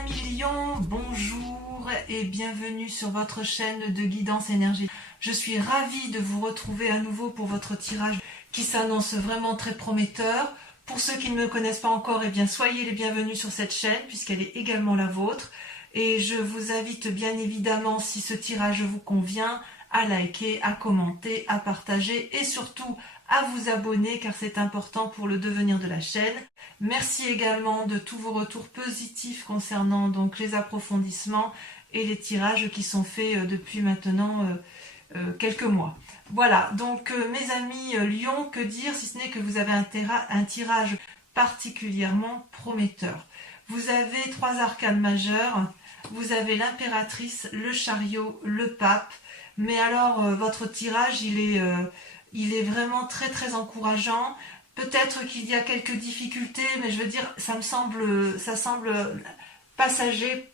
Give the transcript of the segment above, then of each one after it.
amis Lion, bonjour et bienvenue sur votre chaîne de guidance énergétique. Je suis ravie de vous retrouver à nouveau pour votre tirage qui s'annonce vraiment très prometteur. Pour ceux qui ne me connaissent pas encore, eh bien soyez les bienvenus sur cette chaîne puisqu'elle est également la vôtre. Et je vous invite bien évidemment, si ce tirage vous convient, à liker, à commenter, à partager et surtout à vous abonner car c'est important pour le devenir de la chaîne. Merci également de tous vos retours positifs concernant donc les approfondissements et les tirages qui sont faits depuis maintenant quelques mois. Voilà, donc mes amis Lion, que dire si ce n'est que vous avez un tirage particulièrement prometteur. Vous avez 3 arcanes majeures, vous avez l'impératrice, le chariot, le pape, mais alors votre tirage il est vraiment très très encourageant. Peut-être qu'il y a quelques difficultés, mais je veux dire, ça semble passager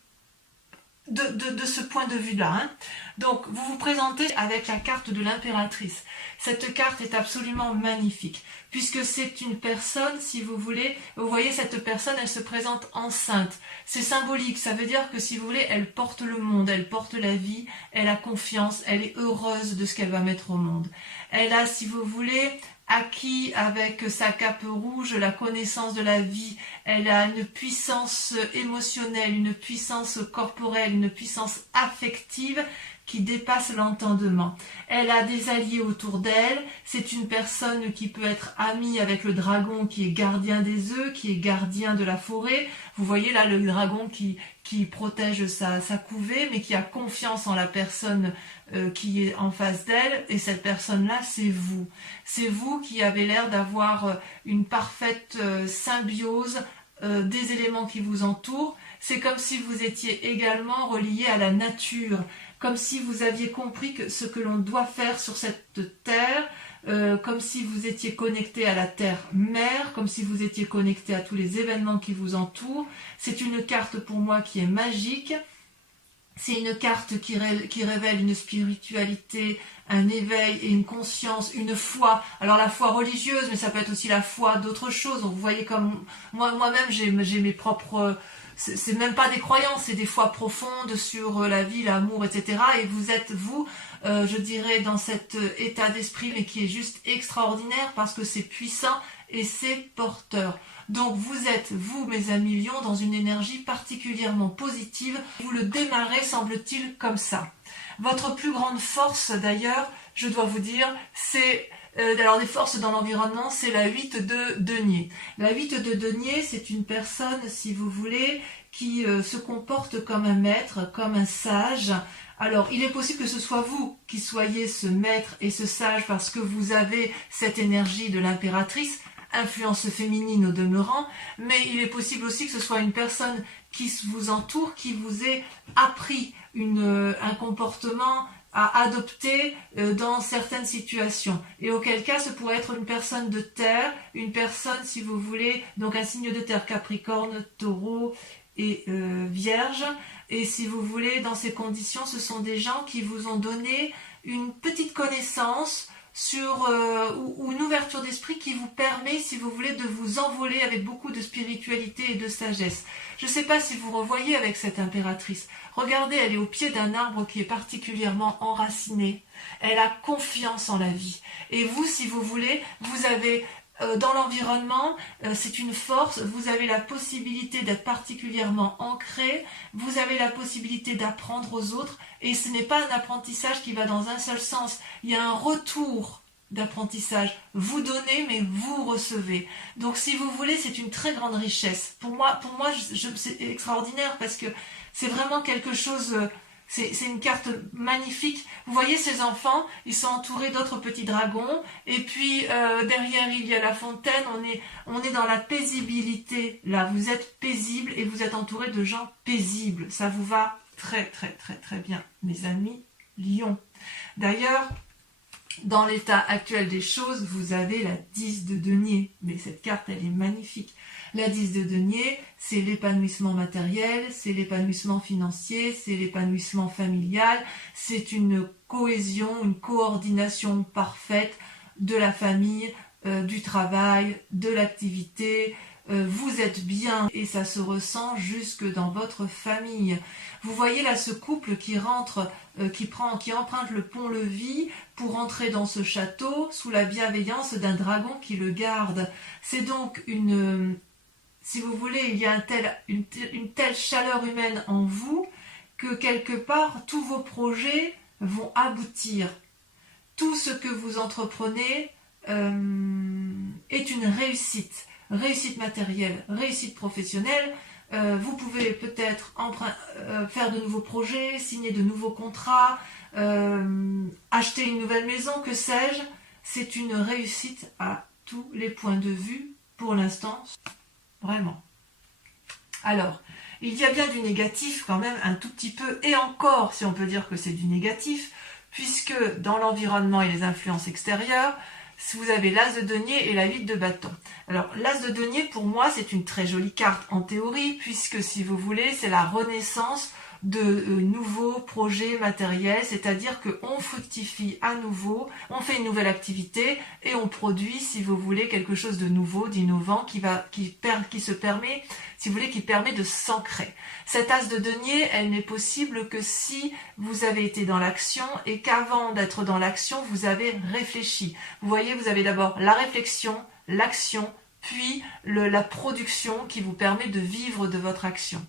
de ce point de vue-là. Hein. Donc, vous vous présentez avec la carte de l'impératrice. Cette carte est absolument magnifique, puisque c'est une personne, si vous voulez, vous voyez cette personne, elle se présente enceinte. C'est symbolique, ça veut dire que si vous voulez, elle porte le monde, elle porte la vie, elle a confiance, elle est heureuse de ce qu'elle va mettre au monde. Elle a, si vous voulez, acquis avec sa cape rouge la connaissance de la vie, elle a une puissance émotionnelle, une puissance corporelle, une puissance affective qui dépasse l'entendement. Elle a des alliés autour d'elle, c'est une personne qui peut être amie avec le dragon qui est gardien des œufs, qui est gardien de la forêt. Vous voyez là le dragon qui protège sa couvée, mais qui a confiance en la personne qui est en face d'elle, et cette personne-là, c'est vous. C'est vous qui avez l'air d'avoir une parfaite symbiose des éléments qui vous entourent. C'est comme si vous étiez également relié à la nature, comme si vous aviez compris ce que l'on doit faire sur cette terre, comme si vous étiez connecté à la terre-mère, comme si vous étiez connecté à tous les événements qui vous entourent. C'est une carte pour moi qui est magique. C'est une carte qui révèle une spiritualité, un éveil et une conscience, une foi. Alors la foi religieuse, mais ça peut être aussi la foi d'autres choses. Donc, vous voyez comme moi-même j'ai mes propres... C'est même pas des croyances, c'est des foi profondes sur la vie, l'amour, etc. Et vous êtes, vous, je dirais, dans cet état d'esprit, mais qui est juste extraordinaire parce que c'est puissant et c'est porteur. Donc vous êtes, vous mes amis Lion, dans une énergie particulièrement positive. Vous le démarrez, semble-t-il, comme ça. Votre plus grande force, d'ailleurs, je dois vous dire, c'est... alors des forces dans l'environnement, c'est la 8 de denier. La 8 de denier, c'est une personne, si vous voulez, qui se comporte comme un maître, comme un sage. Alors, il est possible que ce soit vous qui soyez ce maître et ce sage parce que vous avez cette énergie de l'impératrice, influence féminine au demeurant, mais il est possible aussi que ce soit une personne qui vous entoure, qui vous ait appris un comportement à adopter dans certaines situations. Et auquel cas, ce pourrait être une personne de terre, une personne, si vous voulez, donc un signe de terre, Capricorne, Taureau et Vierge. Et si vous voulez, dans ces conditions, ce sont des gens qui vous ont donné une petite connaissance sur ou une ouverture d'esprit qui vous permet, si vous voulez, de vous envoler avec beaucoup de spiritualité et de sagesse. Je ne sais pas si vous revoyez avec cette impératrice. Regardez, elle est au pied d'un arbre qui est particulièrement enraciné. Elle a confiance en la vie. Et vous, si vous voulez, vous avez... dans l'environnement, c'est une force, vous avez la possibilité d'être particulièrement ancré, vous avez la possibilité d'apprendre aux autres, et ce n'est pas un apprentissage qui va dans un seul sens, il y a un retour d'apprentissage, vous donnez mais vous recevez. Donc si vous voulez, c'est une très grande richesse. Pour moi c'est extraordinaire parce que c'est vraiment quelque chose... C'est une carte magnifique. Vous voyez ces enfants, ils sont entourés d'autres petits dragons. Et puis derrière il y a la fontaine. On est dans la paisibilité. Là, vous êtes paisible et vous êtes entouré de gens paisibles. Ça vous va très très très très bien, mes amis Lion. D'ailleurs, dans l'état actuel des choses, vous avez la 10 de denier. Mais cette carte, elle est magnifique. La 10 de denier, c'est l'épanouissement matériel, c'est l'épanouissement financier, c'est l'épanouissement familial, c'est une cohésion, une coordination parfaite de la famille, du travail, de l'activité, vous êtes bien et ça se ressent jusque dans votre famille. Vous voyez là ce couple qui rentre, qui emprunte le pont-levis pour entrer dans ce château sous la bienveillance d'un dragon qui le garde. C'est donc si vous voulez, il y a une telle chaleur humaine en vous que quelque part tous vos projets vont aboutir. Tout ce que vous entreprenez est une réussite. Réussite matérielle, réussite professionnelle. Vous pouvez peut-être faire de nouveaux projets, signer de nouveaux contrats, acheter une nouvelle maison, que sais-je. C'est une réussite à tous les points de vue pour l'instant, vraiment. Alors, il y a bien du négatif quand même un tout petit peu, et encore si on peut dire que c'est du négatif, puisque dans l'environnement et les influences extérieures, vous avez l'as de denier et la 8 de bâton. Alors l'as de denier pour moi c'est une très jolie carte en théorie, puisque si vous voulez c'est la renaissance de nouveaux projets matériels, c'est-à-dire qu'on fructifie à nouveau, on fait une nouvelle activité et on produit, si vous voulez, quelque chose de nouveau, d'innovant, qui se permet, si vous voulez, qui permet de s'ancrer. Cette as de denier, elle n'est possible que si vous avez été dans l'action et qu'avant d'être dans l'action, vous avez réfléchi. Vous voyez, vous avez d'abord la réflexion, l'action, puis la production qui vous permet de vivre de votre action,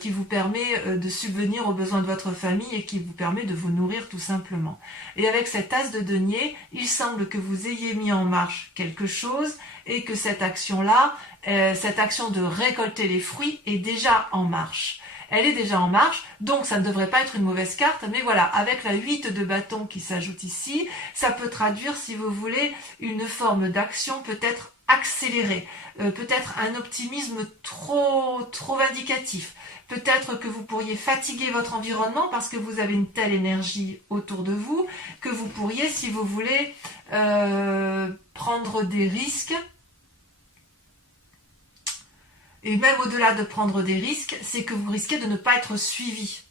qui vous permet de subvenir aux besoins de votre famille et qui vous permet de vous nourrir tout simplement. Et avec cette as de denier, il semble que vous ayez mis en marche quelque chose et que cette action-là, cette action de récolter les fruits est déjà en marche. Elle est déjà en marche, donc ça ne devrait pas être une mauvaise carte, mais voilà, avec la 8 de bâton qui s'ajoute ici, ça peut traduire, si vous voulez, une forme d'action peut-être accélérée, peut-être un optimisme trop vindicatif, peut-être que vous pourriez fatiguer votre environnement parce que vous avez une telle énergie autour de vous, que vous pourriez, si vous voulez, prendre des risques. Et même au-delà de prendre des risques, c'est que vous risquez de ne pas être suivi.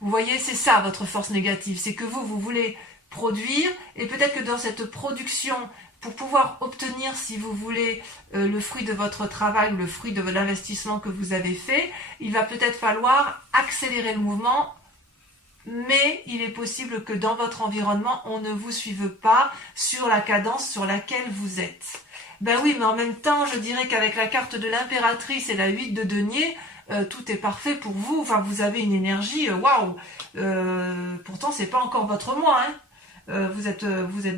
Vous voyez, c'est ça votre force négative, c'est que vous voulez produire, et peut-être que dans cette production, pour pouvoir obtenir, si vous voulez, le fruit de votre travail, le fruit de l'investissement que vous avez fait, il va peut-être falloir accélérer le mouvement, mais il est possible que dans votre environnement, on ne vous suive pas sur la cadence sur laquelle vous êtes. Ben oui, mais en même temps, je dirais qu'avec la carte de l'impératrice et la 8 de denier, tout est parfait pour vous. Enfin, vous avez une énergie, waouh. Pourtant, c'est pas encore votre mois, hein. Vous êtes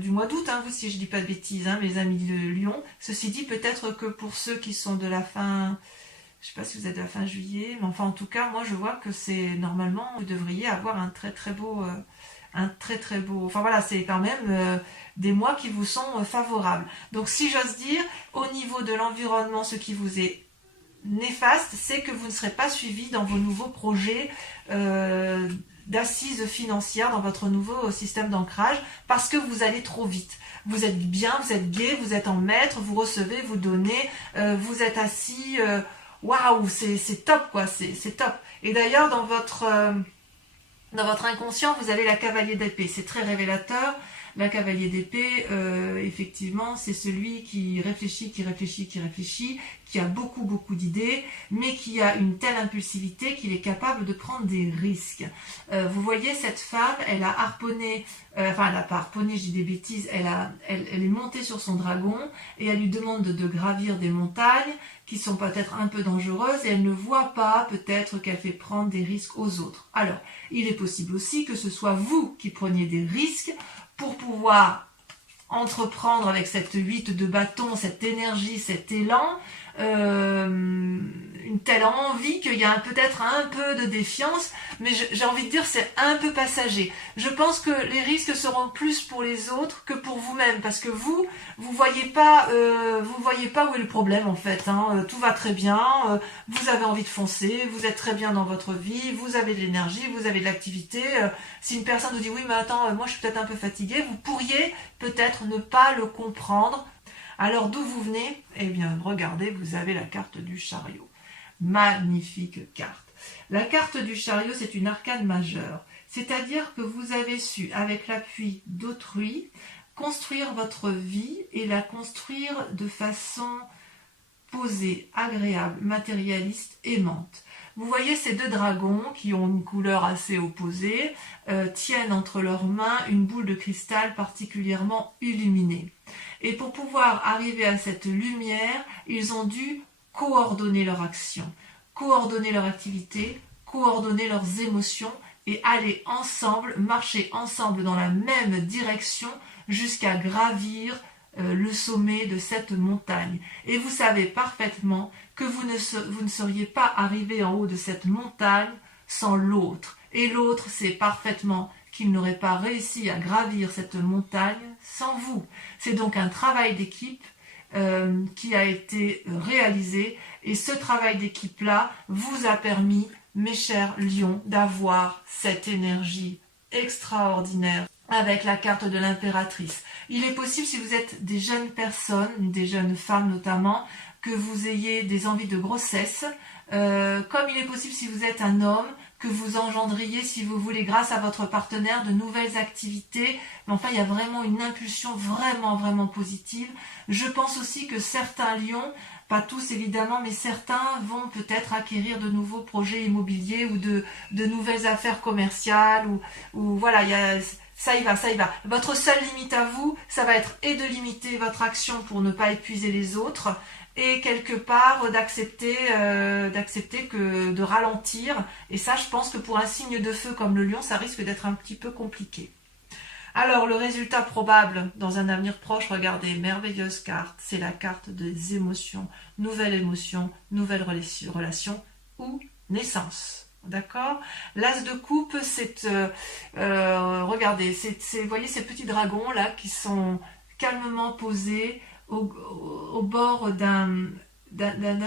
du mois d'août, hein, vous, si je dis pas de bêtises, hein, mes amis de Lyon. Ceci dit, peut-être que pour ceux qui sont de la fin, je sais pas si vous êtes de la fin juillet, mais enfin, en tout cas, moi, je vois que c'est normalement, vous devriez avoir un très très beau, enfin voilà, c'est quand même des mois qui vous sont favorables. Donc, si j'ose dire, au niveau de l'environnement, ce qui vous est néfaste, c'est que vous ne serez pas suivi dans vos nouveaux projets d'assises financières, dans votre nouveau système d'ancrage, parce que vous allez trop vite. Vous êtes bien, vous êtes gai, vous êtes en maître, vous recevez, vous donnez, vous êtes assis, waouh, c'est top quoi, c'est top. Et d'ailleurs, dans votre inconscient, vous avez la cavalier d'épée, c'est très révélateur. La cavalier d'épée, effectivement, c'est celui qui réfléchit, qui a beaucoup d'idées, mais qui a une telle impulsivité qu'il est capable de prendre des risques. Vous voyez, cette femme, elle a harponné, enfin elle n'a pas harponné, je dis des bêtises, elle est montée sur son dragon et elle lui demande de gravir des montagnes qui sont peut-être un peu dangereuses et elle ne voit pas peut-être qu'elle fait prendre des risques aux autres. Alors, il est possible aussi que ce soit vous qui preniez des risques pour pouvoir entreprendre avec cette 8 de bâton, cette énergie, cet élan, une telle envie qu'il y a peut-être un peu de défiance, mais j'ai envie de dire c'est un peu passager. Je pense que les risques seront plus pour les autres que pour vous-même, parce que vous voyez pas où est le problème en fait, hein. Tout va très bien, vous avez envie de foncer, vous êtes très bien dans votre vie, vous avez de l'énergie, vous avez de l'activité. Si une personne vous dit oui mais attends, moi je suis peut-être un peu fatiguée, vous pourriez peut-être ne pas le comprendre. Alors d'où vous venez? Eh bien regardez, vous avez la carte du chariot. Magnifique carte. La carte du chariot, c'est une arcane majeure. C'est-à-dire que vous avez su, avec l'appui d'autrui, construire votre vie et la construire de façon posée, agréable, matérialiste, aimante. Vous voyez ces deux dragons qui ont une couleur assez opposée, tiennent entre leurs mains une boule de cristal particulièrement illuminée. Et pour pouvoir arriver à cette lumière, ils ont dû coordonner leur action, coordonner leur activité, coordonner leurs émotions et aller ensemble, marcher ensemble dans la même direction jusqu'à gravir le sommet de cette montagne. Et vous savez parfaitement que vous ne seriez pas arrivé en haut de cette montagne sans l'autre. Et l'autre sait parfaitement qu'il n'aurait pas réussi à gravir cette montagne sans vous. C'est donc un travail d'équipe qui a été réalisé. Et ce travail d'équipe-là vous a permis, mes chers lions, d'avoir cette énergie extraordinaire avec la carte de l'impératrice. Il est possible, si vous êtes des jeunes personnes, des jeunes femmes notamment, que vous ayez des envies de grossesse, comme il est possible si vous êtes un homme, que vous engendriez, si vous voulez, grâce à votre partenaire, de nouvelles activités. Mais enfin, il y a vraiment une impulsion vraiment positive. Je pense aussi que certains lions, pas tous évidemment, mais certains vont peut-être acquérir de nouveaux projets immobiliers ou de nouvelles affaires commerciales, ou voilà, ça y va. Votre seule limite à vous, ça va être et de limiter votre action pour ne pas épuiser les autres, et quelque part d'accepter de ralentir. Et ça, je pense que pour un signe de feu comme le lion, ça risque d'être un petit peu compliqué. Alors, le résultat probable dans un avenir proche, regardez, merveilleuse carte, c'est la carte des émotions, nouvelle relation ou naissance. D'accord? L'as de coupe, c'est, regardez, vous voyez ces petits dragons là qui sont calmement posés au bord d'un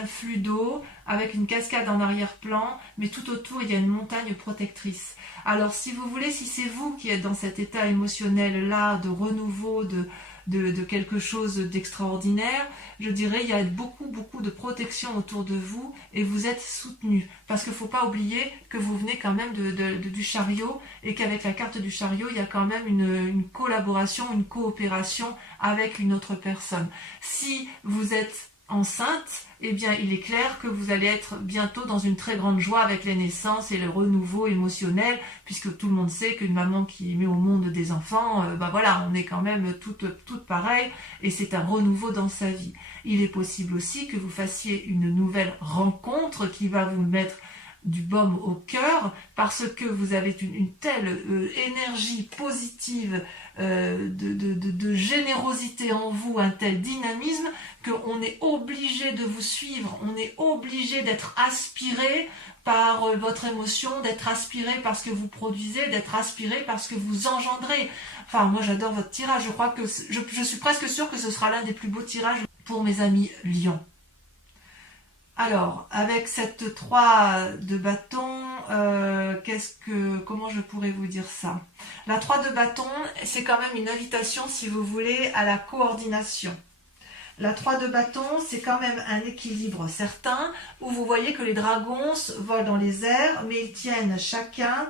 flux d'eau avec une cascade en arrière-plan, mais tout autour il y a une montagne protectrice. Alors si vous voulez, si c'est vous qui êtes dans cet état émotionnel là de renouveau, de quelque chose d'extraordinaire, je dirais il y a beaucoup de protection autour de vous et vous êtes soutenu, parce qu'il ne faut pas oublier que vous venez quand même du chariot, et qu'avec la carte du chariot il y a quand même une collaboration, une coopération avec une autre personne. Si vous êtes enceinte, eh bien il est clair que vous allez être bientôt dans une très grande joie avec les naissances et le renouveau émotionnel, puisque tout le monde sait qu'une maman qui met au monde des enfants, voilà, on est quand même toutes pareilles, et c'est un renouveau dans sa vie. Il est possible aussi que vous fassiez une nouvelle rencontre qui va vous mettre du baume au cœur, parce que vous avez une telle énergie positive, de générosité en vous, un tel dynamisme, qu'on est obligé de vous suivre, on est obligé d'être aspiré par votre émotion, d'être aspiré par ce que vous produisez, d'être aspiré par ce que vous engendrez. Enfin, moi j'adore votre tirage, je crois que je suis presque sûre que ce sera l'un des plus beaux tirages pour mes amis lions. Alors, avec cette 3 de bâton, comment je pourrais vous dire ça? La 3 de bâton, c'est quand même une invitation, si vous voulez, à la coordination. La 3 de bâton, c'est quand même un équilibre certain, où vous voyez que les dragons volent dans les airs, mais ils tiennent chacun,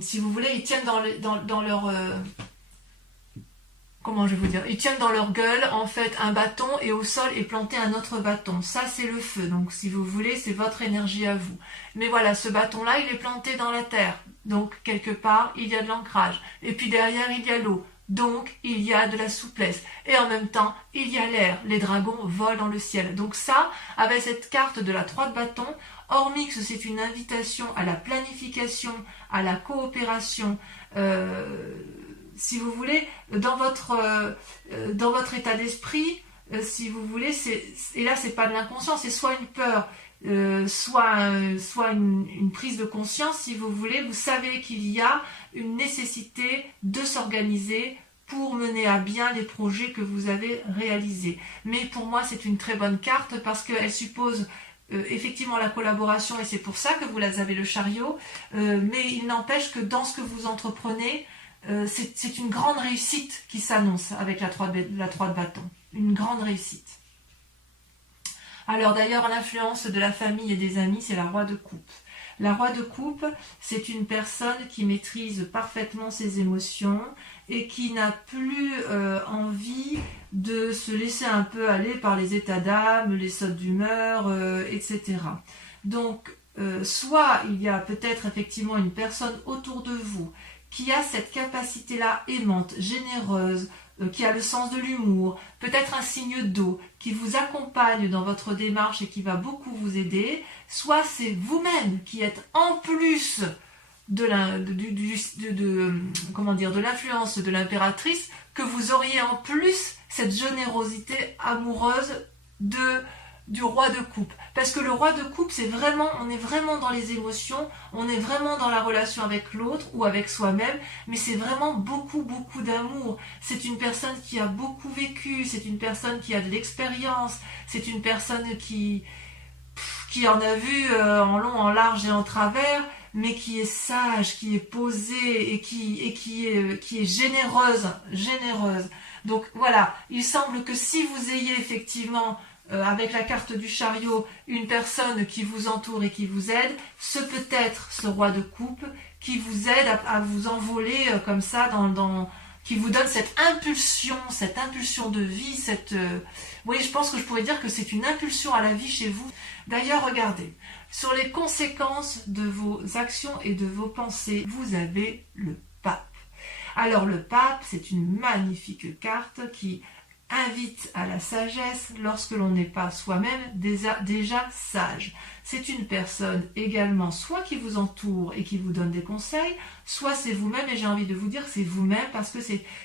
si vous voulez, ils tiennent dans leur... comment je vais vous dire, ils tiennent dans leur gueule en fait un bâton, et au sol est planté un autre bâton. Ça c'est le feu, donc si vous voulez c'est votre énergie à vous. Mais voilà, ce bâton là il est planté dans la terre, donc quelque part il y a de l'ancrage. Et puis derrière il y a l'eau, donc il y a de la souplesse. Et en même temps il y a l'air, les dragons volent dans le ciel. Donc ça, avec cette carte de la 3 de bâton, hormis que c'est une invitation à la planification, à la coopération, si vous voulez, dans votre état d'esprit, si vous voulez, et là c'est pas de l'inconscient, c'est soit une peur, soit une prise de conscience, si vous voulez, vous savez qu'il y a une nécessité de s'organiser pour mener à bien les projets que vous avez réalisés. Mais pour moi c'est une très bonne carte, parce qu'elle suppose effectivement la collaboration, et c'est pour ça que vous avez le chariot, mais il n'empêche que dans ce que vous entreprenez, c'est une grande réussite qui s'annonce avec la 3 de bâton. Une grande réussite. Alors d'ailleurs, l'influence de la famille et des amis, c'est la roi de coupe. La roi de coupe, c'est une personne qui maîtrise parfaitement ses émotions et qui n'a plus envie de se laisser un peu aller par les états d'âme, les sautes d'humeur, etc. Donc, soit il y a peut-être effectivement une personne autour de vous qui a cette capacité-là aimante, généreuse, qui a le sens de l'humour, peut-être un signe d'eau, qui vous accompagne dans votre démarche et qui va beaucoup vous aider, soit c'est vous-même qui êtes en plus de l'influence de l'impératrice, que vous auriez en plus cette générosité amoureuse du roi de coupe. Parce que le roi de coupe, on est vraiment dans les émotions, on est vraiment dans la relation avec l'autre ou avec soi-même, mais c'est vraiment beaucoup, beaucoup d'amour. C'est une personne qui a beaucoup vécu, c'est une personne qui a de l'expérience, c'est une personne qui en a vu en long, en large et en travers, mais qui est sage, qui est posée et qui est généreuse. Donc voilà, il semble que si vous ayez effectivement avec la carte du chariot, une personne qui vous entoure et qui vous aide, ce peut être ce roi de coupe qui vous aide à vous envoler comme ça, qui vous donne cette impulsion de vie, oui, je pense que je pourrais dire que c'est une impulsion à la vie chez vous. D'ailleurs, regardez, sur les conséquences de vos actions et de vos pensées, vous avez le pape. Alors le pape, c'est une magnifique carte qui invite à la sagesse lorsque l'on n'est pas soi-même déjà sage. C'est une personne également soit qui vous entoure et qui vous donne des conseils, soit c'est vous-même, et j'ai envie de vous dire c'est vous-même parce que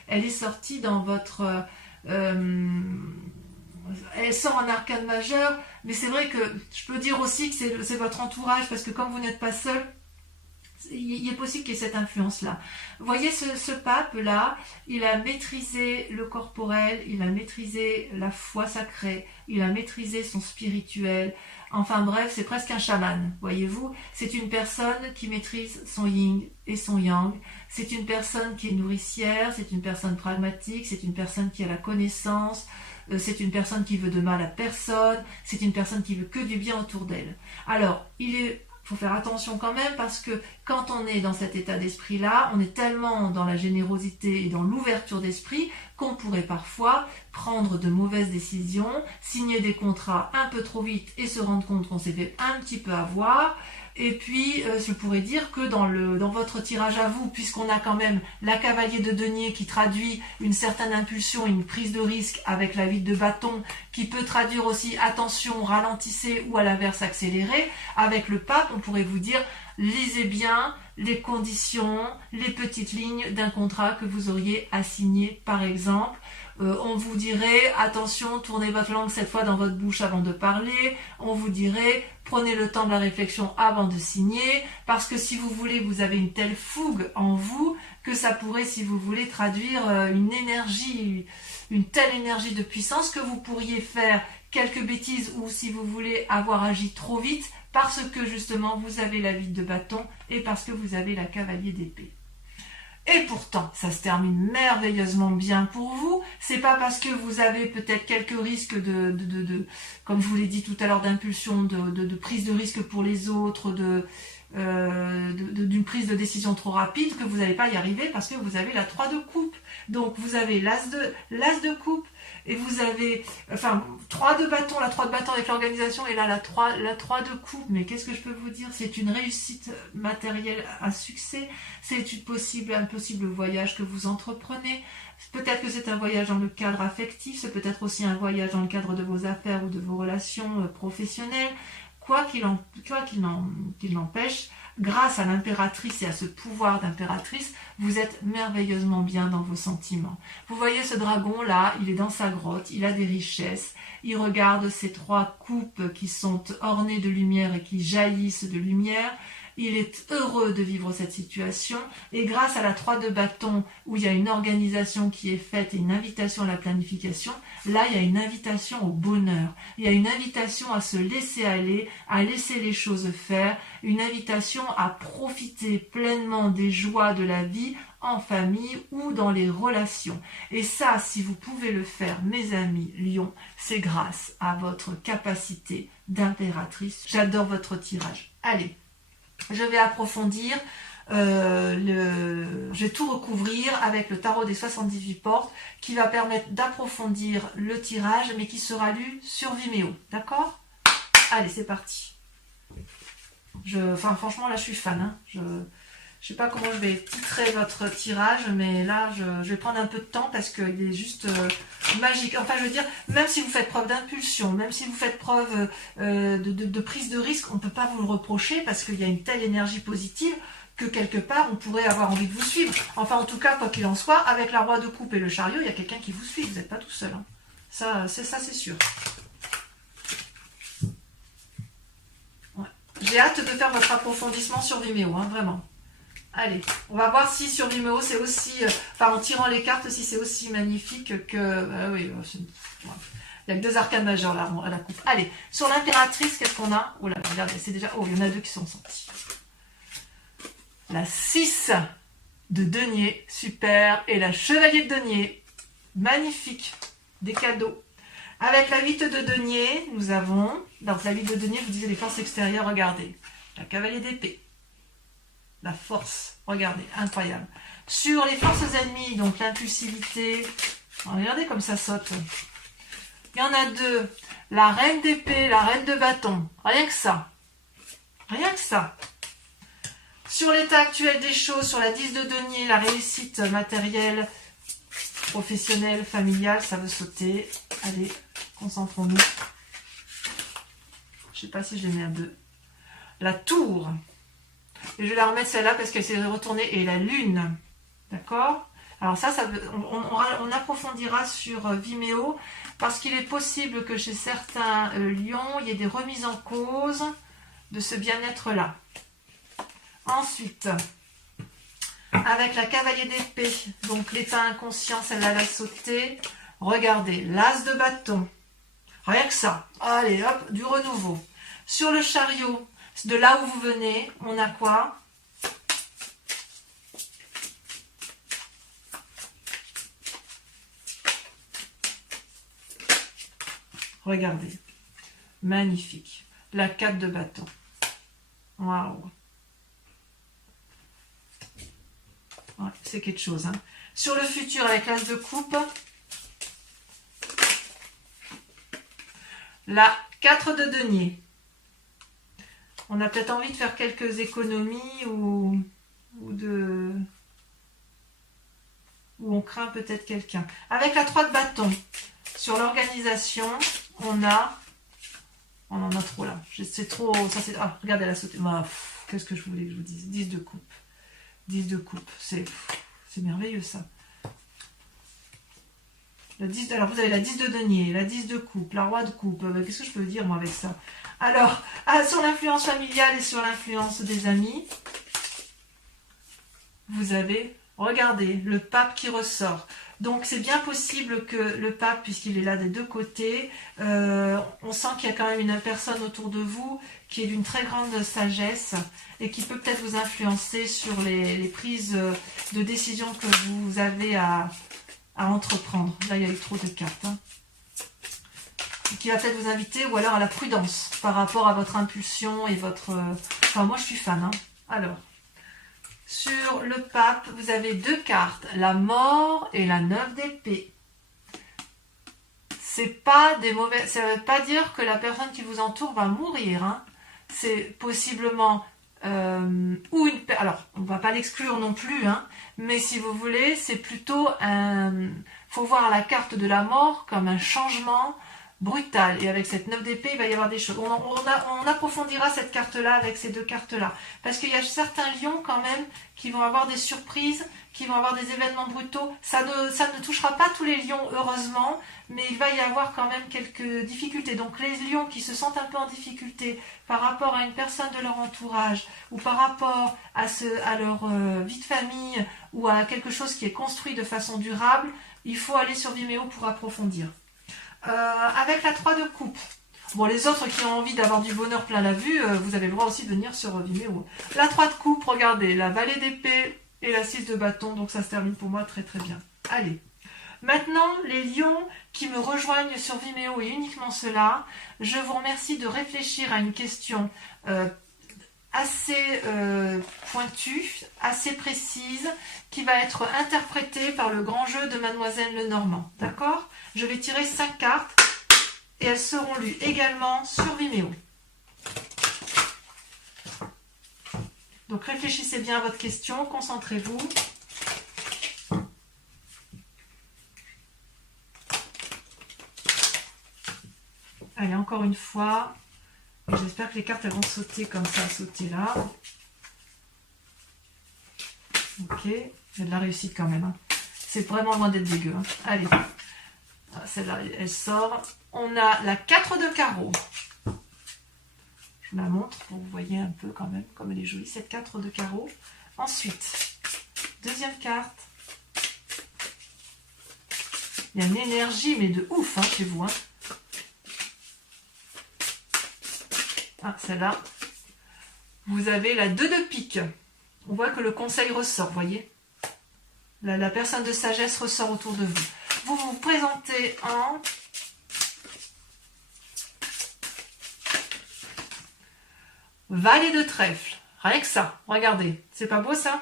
elle est sortie dans votre... elle sort en arcane majeur, mais c'est vrai que je peux dire aussi que c'est votre entourage, parce que comme vous n'êtes pas seul, il est possible qu'il y ait cette influence-là. Vous voyez, ce pape-là, il a maîtrisé le corporel, il a maîtrisé la foi sacrée, il a maîtrisé son spirituel. Enfin bref, c'est presque un chaman, voyez-vous. C'est une personne qui maîtrise son yin et son yang. C'est une personne qui est nourricière, c'est une personne pragmatique, c'est une personne qui a la connaissance, c'est une personne qui veut de mal à personne, c'est une personne qui veut que du bien autour d'elle. Alors, faut faire attention quand même, parce que quand on est dans cet état d'esprit-là, on est tellement dans la générosité et dans l'ouverture d'esprit qu'on pourrait parfois prendre de mauvaises décisions, signer des contrats un peu trop vite et se rendre compte qu'on s'est fait un petit peu avoir. Et puis, je pourrais dire que dans votre tirage à vous, puisqu'on a quand même la cavalier de denier qui traduit une certaine impulsion, une prise de risque avec la 8 de bâton, qui peut traduire aussi attention, ralentissez ou à l'inverse accélérez, avec le pape, on pourrait vous dire, lisez bien les conditions, les petites lignes d'un contrat que vous auriez à signer, par exemple. On vous dirait, attention, tournez votre langue cette fois dans votre bouche avant de parler. On vous dirait, prenez le temps de la réflexion avant de signer, parce que si vous voulez, vous avez une telle fougue en vous que ça pourrait, si vous voulez, traduire une telle énergie de puissance que vous pourriez faire quelques bêtises, ou si vous voulez avoir agi trop vite, parce que justement vous avez la 8 de bâton et parce que vous avez la cavalier d'épée. Et pourtant, ça se termine merveilleusement bien pour vous. C'est pas parce que vous avez peut-être quelques risques comme je vous l'ai dit tout à l'heure, d'impulsion, de prise de risque pour les autres, d'une prise de décision trop rapide que vous n'allez pas y arriver, parce que vous avez la 3 de coupe. Donc vous avez l'as de coupe, et vous avez, 3 de bâton, la 3 de bâton avec l'organisation, et là la 3 de coupe. Mais qu'est-ce que je peux vous dire? C'est une réussite matérielle à succès, c'est un possible voyage que vous entreprenez. Peut-être que c'est un voyage dans le cadre affectif, c'est peut-être aussi un voyage dans le cadre de vos affaires ou de vos relations professionnelles. Quoi qu'il n'empêche, grâce à l'impératrice et à ce pouvoir d'impératrice, vous êtes merveilleusement bien dans vos sentiments. Vous voyez ce dragon-là, il est dans sa grotte, il a des richesses, il regarde ces 3 coupes qui sont ornées de lumière et qui jaillissent de lumière. Il est heureux de vivre cette situation, et grâce à la 3 de bâton, où il y a une organisation qui est faite et une invitation à la planification, là il y a une invitation au bonheur, il y a une invitation à se laisser aller, à laisser les choses faire, une invitation à profiter pleinement des joies de la vie en famille ou dans les relations. Et ça, si vous pouvez le faire, mes amis Lion, c'est grâce à votre capacité d'impératrice. J'adore votre tirage. Allez, je vais approfondir, je vais tout recouvrir avec le tarot des 78 portes qui va permettre d'approfondir le tirage, mais qui sera lu sur Vimeo, d'accord? Allez, c'est parti. Franchement, là, je suis fan. Hein. Je sais pas comment je vais titrer votre tirage, mais là, je vais prendre un peu de temps parce qu'il est juste magique. Enfin, je veux dire, même si vous faites preuve d'impulsion, même si vous faites preuve de prise de risque, on ne peut pas vous le reprocher parce qu'il y a une telle énergie positive que quelque part, on pourrait avoir envie de vous suivre. Enfin, en tout cas, quoi qu'il en soit, avec la roi de coupe et le chariot, il y a quelqu'un qui vous suit. Vous n'êtes pas tout seul. Hein. Ça, c'est sûr. Ouais. J'ai hâte de faire votre approfondissement sur Vimeo, hein, vraiment. Allez, on va voir si sur Vimeo c'est aussi, en tirant les cartes, si c'est aussi magnifique que... oui, il n'y a que 2 arcanes majeures là, à la coupe. Allez, sur l'impératrice, qu'est-ce qu'on a? Oh là, regardez, c'est déjà... Oh, il y en a 2 qui sont sortis. La 6 de denier, super. Et la chevalier de denier, magnifique. Des cadeaux. Avec la 8 de denier, nous avons... Donc la 8 de denier, je vous disais les forces extérieures, regardez. La cavalier d'épée. La force, regardez, incroyable. Sur les forces ennemies, donc l'impulsivité, regardez comme ça saute. Il y en a 2, la reine d'épée, la reine de bâton, rien que ça. Rien que ça. Sur l'état actuel des choses, sur la 10 de denier, la réussite matérielle, professionnelle, familiale, ça veut sauter. Allez, concentrons-nous. Je ne sais pas si je les mets à 2. La tour. Et je vais la remettre celle-là parce qu'elle s'est retournée. Et la lune. D'accord? Alors ça on approfondira sur Vimeo. Parce qu'il est possible que chez certains lions, il y ait des remises en cause de ce bien-être-là. Ensuite, avec la cavalier d'épée, donc l'état inconscient, celle-là va sauter. Regardez, l'as de bâton. Rien que ça. Allez, hop, du renouveau. Sur le chariot, de là où vous venez, on a quoi? Regardez. Magnifique. La 4 de bâton. Waouh. Ouais, c'est quelque chose. Hein. Sur le futur, avec l'as de coupe, la 4 de denier. On a peut-être envie de faire quelques économies ou on craint peut-être quelqu'un. Avec la 3 de bâton, sur l'organisation, on en a trop là. C'est trop... regardez, elle a sauté. Qu'est-ce que je voulais que je vous dise? 10 de coupe. 10 de coupe. C'est merveilleux ça. Alors vous avez la 10 de denier, la 10 de coupe, la roi de coupe. Qu'est-ce que je peux dire moi avec ça? Alors, sur l'influence familiale et sur l'influence des amis, vous avez, regardez, le pape qui ressort. Donc c'est bien possible que le pape, puisqu'il est là des 2 côtés, on sent qu'il y a quand même une personne autour de vous qui est d'une très grande sagesse et qui peut peut-être vous influencer sur les prises de décision que vous avez à entreprendre. Là, il y a eu trop de cartes. Hein. Qui va peut-être vous inviter, ou alors à la prudence par rapport à votre impulsion et votre... Enfin, moi, je suis fan. Hein. Alors, sur le pape, vous avez 2 cartes. La mort et la 9 d'épée. C'est pas des mauvais... Ça ne veut pas dire que la personne qui vous entoure va mourir. Hein. C'est possiblement... Alors, on ne va pas l'exclure non plus, hein, mais si vous voulez, c'est plutôt un... faut voir la carte de la mort comme un changement brutal. Et avec cette 9 d'épée, il va y avoir des choses. On approfondira cette carte-là avec ces 2 cartes-là. Parce qu'il y a certains lions quand même qui vont avoir des surprises, qui vont avoir des événements brutaux. Ça ne touchera pas tous les lions, heureusement, mais il va y avoir quand même quelques difficultés. Donc les lions qui se sentent un peu en difficulté par rapport à une personne de leur entourage ou par rapport à leur vie de famille ou à quelque chose qui est construit de façon durable, il faut aller sur Vimeo pour approfondir. Avec la 3 de coupe. Bon, les autres qui ont envie d'avoir du bonheur plein la vue, vous avez le droit aussi de venir sur Vimeo. La 3 de coupe, regardez, la vallée d'épée et la 6 de bâton, donc ça se termine pour moi très très bien. Allez, maintenant les lions qui me rejoignent sur Vimeo et uniquement ceux-là, je vous remercie de réfléchir à une question assez pointue, assez précise, qui va être interprétée par le grand jeu de Mademoiselle Lenormand. D'accord? Je vais tirer 5 cartes et elles seront lues également sur Vimeo. Donc réfléchissez bien à votre question, concentrez-vous. Allez, encore une fois. J'espère que les cartes elles vont sauter comme ça, sauter là. Ok, il y a de la réussite quand même. Hein. C'est vraiment loin d'être dégueu. Hein. Allez, celle-là, elle sort. On a la 4 de carreau. Je vous la montre pour que vous voyez un peu quand même comme elle est jolie, cette 4 de carreau. Ensuite, deuxième carte. Il y a une énergie, mais de ouf hein, chez vous. Hein. Ah, celle-là. Vous avez la 2 de pique. On voit que le conseil ressort, vous voyez. La personne de sagesse ressort autour de vous. Vous vous présentez en valet de trèfle. Rien que ça, regardez. C'est pas beau ça?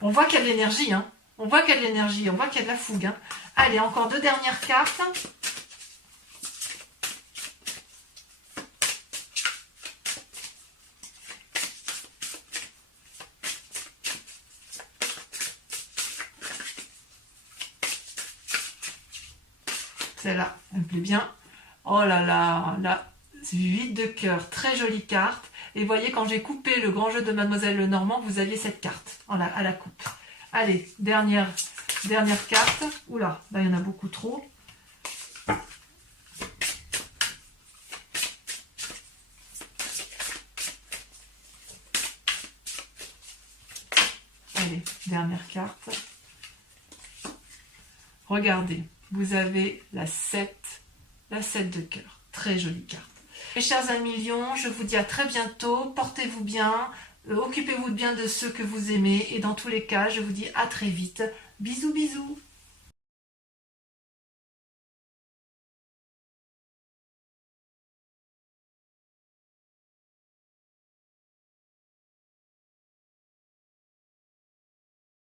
On voit qu'il y a de l'énergie, hein. On voit qu'il y a de l'énergie, on voit qu'il y a de la fougue. Hein. Allez, encore 2 dernières cartes. Celle-là, elle me plaît bien. Oh là là, là, c'est 8 de cœur, très jolie carte. Et voyez, quand j'ai coupé le grand jeu de Mademoiselle Lenormand, vous aviez cette carte à la coupe. Allez, dernière carte. Oula, là il y en a beaucoup trop. Allez, dernière carte. Regardez, vous avez la 7 de cœur. Très jolie carte. Mes chers amis lions, je vous dis à très bientôt. Portez-vous bien, occupez-vous bien de ceux que vous aimez. Et dans tous les cas, je vous dis à très vite. Bisous, bisous.